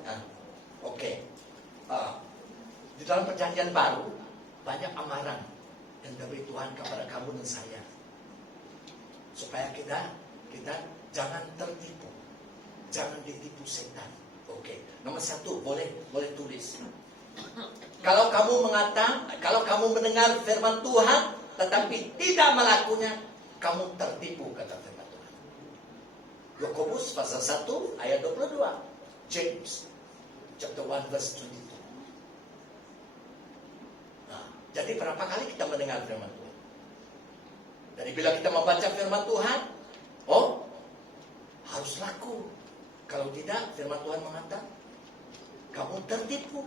Di dalam perjanjian baru banyak amaran yang dari Tuhan kepada kamu dan saya, supaya kita jangan tertipu, jangan ditipu setan. Nomor 1, boleh tulis. Kalau kamu mendengar firman Tuhan tetapi tidak melakukannya, kamu tertipu, kata firman Tuhan. Yakobus pasal 1 ayat 22. James chapter 1 verse 22. Jadi berapa kali kita mendengar firman Tuhan? Dari bila kita membaca firman Tuhan, harus laku. Kalau tidak, firman Tuhan mengatakan kamu tertipu.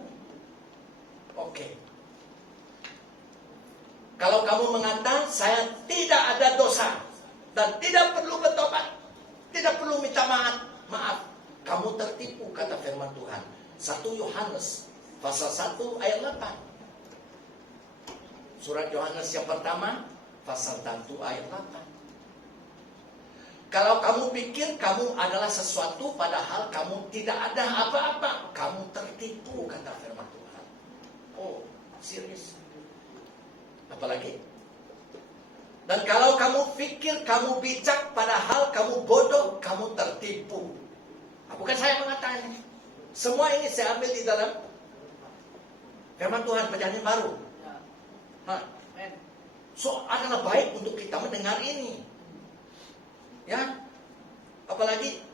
Kalau kamu mengatakan saya tidak ada dosa dan tidak perlu bertobat, tidak perlu minta maaf, kamu tertipu, kata firman Tuhan. 1 Yohanes pasal 1 ayat 8. Surat Yohanes yang pertama pasal 1 ayat 8. Kalau kamu pikir kamu adalah sesuatu padahal kamu tidak ada apa-apa, kamu tertipu, kata firman Tuhan. Serius. Apalagi? Dan kalau kamu pikir kamu bijak padahal kamu bodoh, kamu tertipu. Bukan saya mengatakan. Semua ini saya ambil di dalam firman Tuhan perjanjian baru. So adalah baik untuk kita mendengar ini. Ya. Apalagi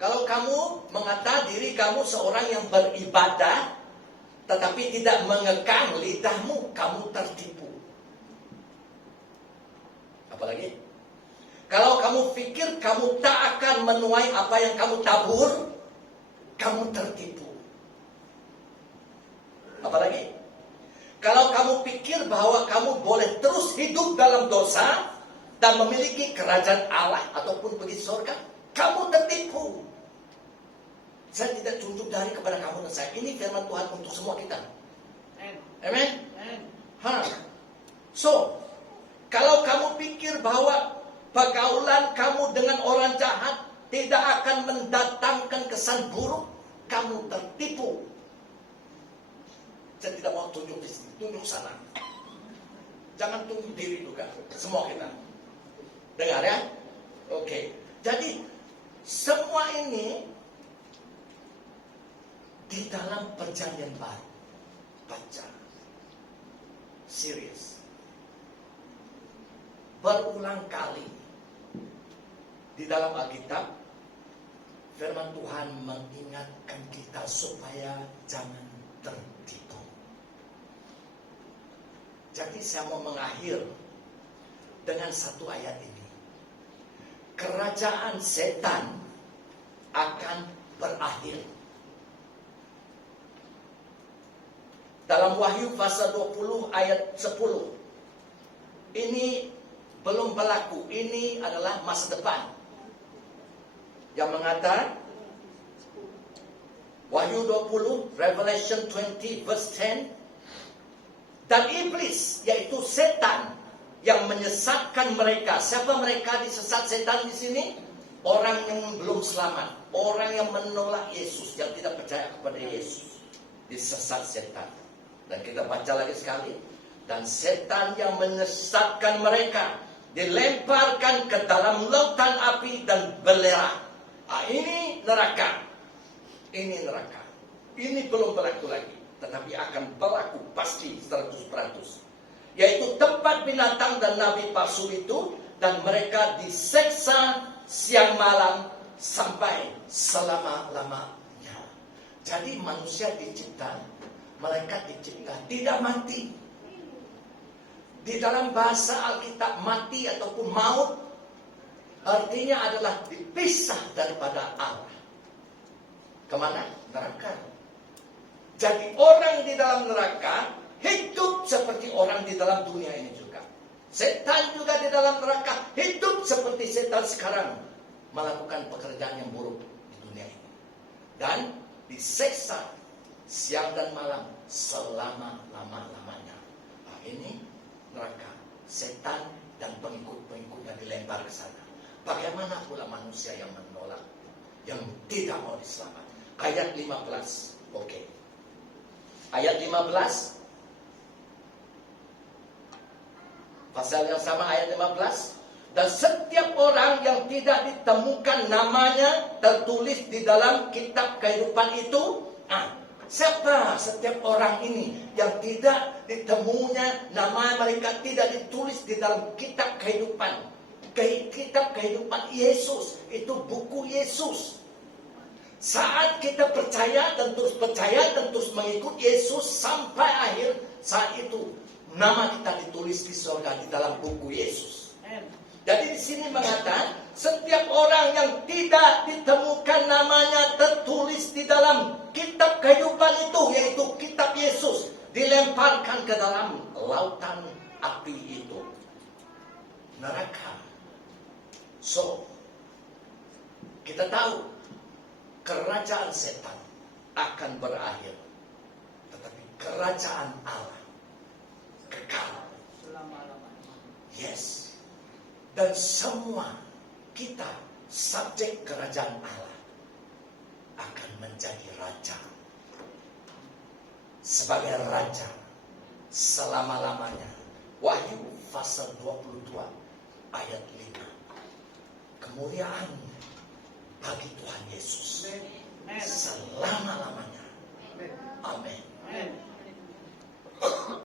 kalau kamu mengatakan diri kamu seorang yang beribadah tetapi tidak mengekang lidahmu, kamu tertipu. Apalagi kalau kamu pikir kamu tak akan menuai apa yang kamu tabur, kamu tertipu. Apalagi kalau kamu pikir bahwa kamu boleh terus hidup dalam dosa dan memiliki kerajaan Allah ataupun pergi surga, kamu tertipu. Saya tidak tunjuk dari kepada kamu dan saya. Ini firman Tuhan untuk semua kita. Amen. So, kalau kamu pikir bahwa pergaulan kamu dengan orang jahat tidak akan mendatangkan kesan buruk, kamu tertipu. Saya tidak mau tunjuk di sini, tunjuk sana. Jangan tunjuk diri juga, semua kita. Dengar ya? Oke. Jadi semua ini di dalam perjanjian baru. Baca. Serius. Berulang kali di dalam Alkitab, firman Tuhan mengingatkan kita supaya jangan tertipu. Jadi saya mau mengakhir dengan satu ayat ini. Kerajaan setan akan berakhir. Dalam Wahyu pasal 20 ayat 10. Ini belum berlaku. Ini adalah masa depan. Yang mengatakan Wahyu 20, Revelation 20 verse 10. Dan iblis, yaitu setan, yang menyesatkan mereka. Siapa mereka disesat setan di sini? Orang yang belum selamat, orang yang menolak Yesus, yang tidak percaya kepada Yesus, disesat setan. Dan kita baca lagi sekali. Dan setan yang menyesatkan mereka dilemparkan ke dalam lautan api dan belerang. Ini neraka. Ini neraka. Ini belum berlaku lagi, tetapi akan berlaku pasti 100%. Yaitu tempat binatang dan nabi palsu itu, dan mereka diseksa siang malam sampai selama-lamanya. Jadi manusia dicipta, malaikat dicipta tidak mati. Di dalam bahasa Alkitab, mati ataupun maut artinya adalah dipisah daripada Allah. Kemana? Neraka. Jadi orang di dalam neraka hidup seperti orang di dalam dunia ini juga. Setan juga di dalam neraka hidup seperti setan sekarang, melakukan pekerjaan yang buruk di dunia ini. Dan diseksa siang dan malam selama-lamanya. Ini neraka. Setan dan pengikut-pengikutnya dilempar ke sana. Bagaimana pula manusia yang menolak, yang tidak mau diselamatkan? Ayat 15. Oke. Ayat 15. Pasal yang sama ayat 15. Dan setiap orang yang tidak ditemukan namanya tertulis di dalam kitab kehidupan itu. Siapa setiap orang ini yang tidak ditemunya nama mereka tidak ditulis di dalam kitab kehidupan? Kitab kehidupan Yesus. Itu buku Yesus. Saat kita percaya dan terus mengikut Yesus sampai akhir, saat itu nama kita ditulis di surga di dalam buku Yesus. Jadi di sini mengatakan setiap orang yang tidak ditemukan namanya tertulis di dalam kitab kehidupan itu, yaitu kitab Yesus, dilemparkan ke dalam lautan api itu, neraka. So, kita tahu kerajaan setan akan berakhir, tetapi kerajaan Allah kekal selama-lamanya. Yes. Dan semua kita subjek kerajaan Allah akan menjadi raja. Sebagai raja selama-lamanya. Wahyu pasal 22 ayat 5. Kemuliaan bagi Tuhan Yesus selama-lamanya. Amin.